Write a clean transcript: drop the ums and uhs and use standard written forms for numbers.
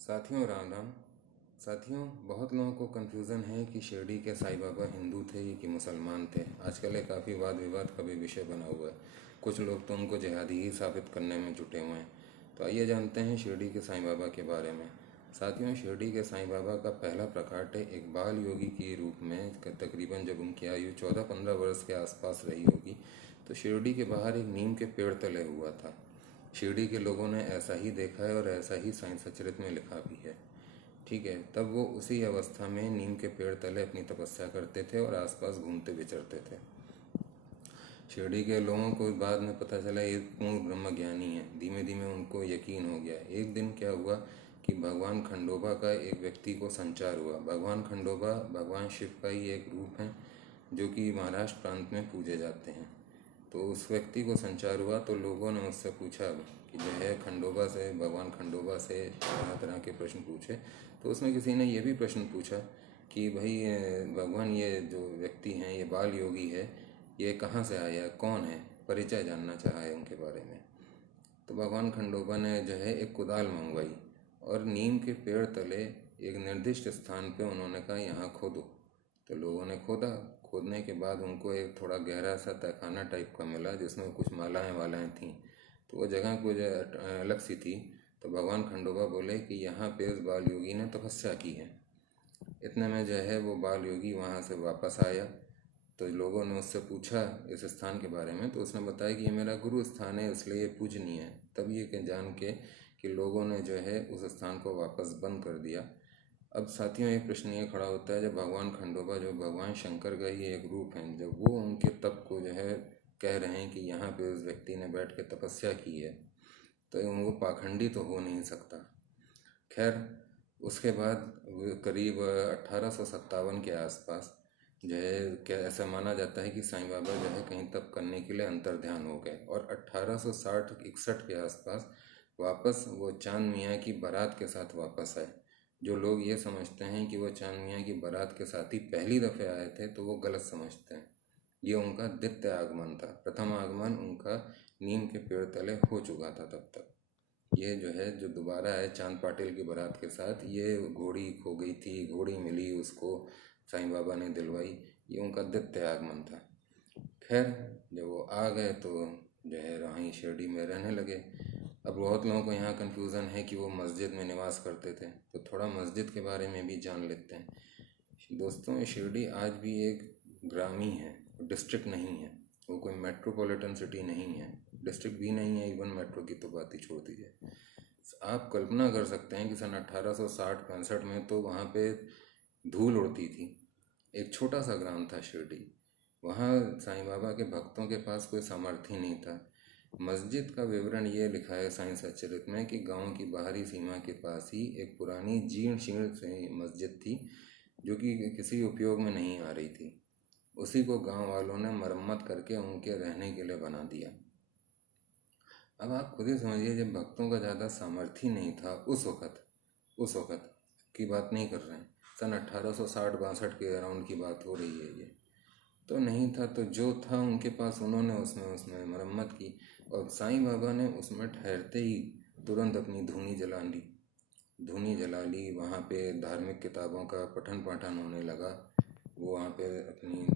साथियों राम राम। साथियों, बहुत लोगों को कन्फ्यूज़न है कि शिरडी के साईं बाबा हिंदू थे कि मुसलमान थे। आजकल ये काफ़ी वाद विवाद का भी विषय बना हुआ है। कुछ लोग तो उनको जिहादी ही साबित करने में जुटे हुए हैं। तो आइए जानते हैं शिरडी के साईं बाबा के बारे में। साथियों, शिरडी के साईं बाबा का पहला प्रकाट्य एक बाल योगी के रूप में तकरीबन जब उनकी आयु 14-15 वर्ष के आसपास रही होगी, तो शिरडी के बाहर एक नीम के पेड़ तले हुआ था। शिरडी के लोगों ने ऐसा ही देखा है और ऐसा ही साईं सचरित में लिखा भी है। ठीक है, तब वो उसी अवस्था में नीम के पेड़ तले अपनी तपस्या करते थे और आसपास घूमते विचरते थे। शिरडी के लोगों को बाद में पता चला ये पूर्ण ब्रह्म ज्ञानी है। धीमे धीमे उनको यकीन हो गया। एक दिन क्या हुआ कि भगवान खंडोबा का एक व्यक्ति को संचार हुआ। भगवान खंडोबा भगवान शिव का ही एक रूप है जो कि महाराष्ट्र प्रांत में पूजे जाते हैं। तो उस व्यक्ति को संचार हुआ तो लोगों ने उससे पूछा कि जो है खंडोबा से, भगवान खंडोबा से तरह तरह के प्रश्न पूछे। तो उसमें किसी ने ये भी प्रश्न पूछा कि भाई भगवान, ये जो व्यक्ति हैं, ये बाल योगी है, ये कहाँ से आया, कौन है, परिचय जानना चाहा है उनके बारे में। तो भगवान खंडोबा ने जो है एक कुदाल मंगवाई और नीम के पेड़ तले एक निर्दिष्ट स्थान पे उन्होंने कहा यहाँ खोदो। तो लोगों ने खोदा। खोदने के बाद उनको एक थोड़ा गहरा सा तहखाना टाइप का मिला जिसमें कुछ मालाएं थीं। तो वो जगह कुछ अलग सी थी। तो भगवान खंडोबा बोले कि यहाँ पे उस बाल योगी ने तपस्या की है। इतने में जो है वो बाल योगी वहाँ से वापस आया। तो लोगों ने उससे पूछा इस स्थान के बारे में, तो उसने बताया कि ये मेरा गुरु स्थान है, इसलिए ये पूजनीय है। तब ये जान के कि लोगों ने जो है उस स्थान को वापस बंद कर दिया। अब साथियों, एक प्रश्न ये खड़ा होता है, जब भगवान खंडोबा जो भगवान शंकर का ही एक रूप है, जब वो उनके तप को जो है कह रहे हैं कि यहाँ पे उस व्यक्ति ने बैठ के तपस्या की है, तो वो पाखंडी तो हो नहीं सकता। खैर, उसके बाद करीब 1857 के आसपास जो है क्या ऐसा माना जाता है कि साईं बाबा जो है कहीं तप करने के लिए अंतर ध्यान हो गए और 1860-61 के आसपास वापस वो चांद मियाँ की बारात के साथ वापस आए। जो लोग ये समझते हैं कि वो चांद मियाँ की बारात के साथ ही पहली दफ़े आए थे, तो वो गलत समझते हैं। ये उनका द्वितीय आगमन था। प्रथम आगमन उनका नीम के पेड़ तले हो चुका था तब तक। ये जो है जो दोबारा है चांद पाटिल की बारात के साथ, ये घोड़ी खो गई थी, घोड़ी मिली उसको, साईं बाबा ने दिलवाई, ये उनका द्वितीय आगमन था। खैर, जब वो आ गए तो जो है वहीं शिरडी में रहने लगे। अब बहुत लोगों को यहाँ कन्फ्यूज़न है कि वो मस्जिद में निवास करते थे, तो थोड़ा मस्जिद के बारे में भी जान लेते हैं। दोस्तों, शिरडी आज भी एक ग्रामीण है, डिस्ट्रिक्ट नहीं है। वो कोई मेट्रोपॉलिटन सिटी नहीं है, डिस्ट्रिक्ट भी नहीं है, इवन मेट्रो की तो बात ही छोड़ दीजिए। आप कल्पना कर सकते हैं कि सन 1860-65 में तो वहाँ पे धूल उड़ती थी। एक छोटा सा ग्राम था शिरडी। वहाँ साईं बाबा के भक्तों के पास कोई सामर्थ्य नहीं था। मस्जिद का विवरण ये लिखा है साईं सच्चरित में कि गांव की बाहरी सीमा के पास ही एक पुरानी जीर्ण शीर्ण से मस्जिद थी जो कि किसी उपयोग में नहीं आ रही थी। उसी को गांव वालों ने मरम्मत करके उनके रहने के लिए बना दिया। अब आप खुद ही समझिए, जब भक्तों का ज़्यादा सामर्थ्य नहीं था उस वक़्त की बात नहीं कर रहे हैं, सन 1860-62 के अराउंड की बात हो रही है ये, तो नहीं था, तो जो था उनके पास उन्होंने उसमें मरम्मत की और साईं बाबा ने उसमें ठहरते ही तुरंत अपनी धूनी जला ली। वहाँ पे धार्मिक किताबों का पठन पाठन होने लगा। वो वहाँ पे अपनी